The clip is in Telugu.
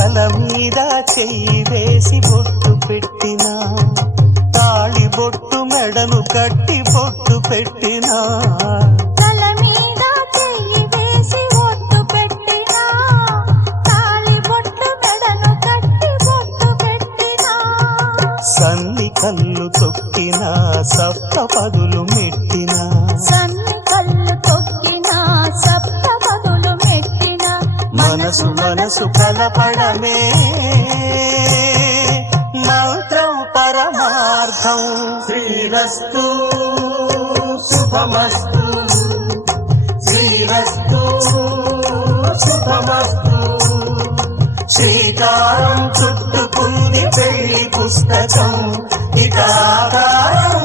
తల మీద చెయ్యి వేసి బొట్టు పెట్టినా, తాళి బొట్టు మెడను కట్టి బొట్టు పెట్టినా, తల మీద చెయ్యి వేసి బొట్టు పెట్టినా, తాళి బొట్టు మెడను కట్టి బొట్టు పెట్టినా, సన్ని కళ్ళు తొక్కినా సప్త పదులు మెట్టినా, సన్ని కళ్ళు తొక్కినా సప్త పదులు మెట్టినా, మనసు మనసు కలపడమే మంత్రం పరమార్థం. శ్రీరస్తు శుభమస్తు, శ్రీరస్తు శుభమస్తు. శ్రీకారం చుట్టుకుంది పెళ్లి పుస్తకం, ఇక ఆకారం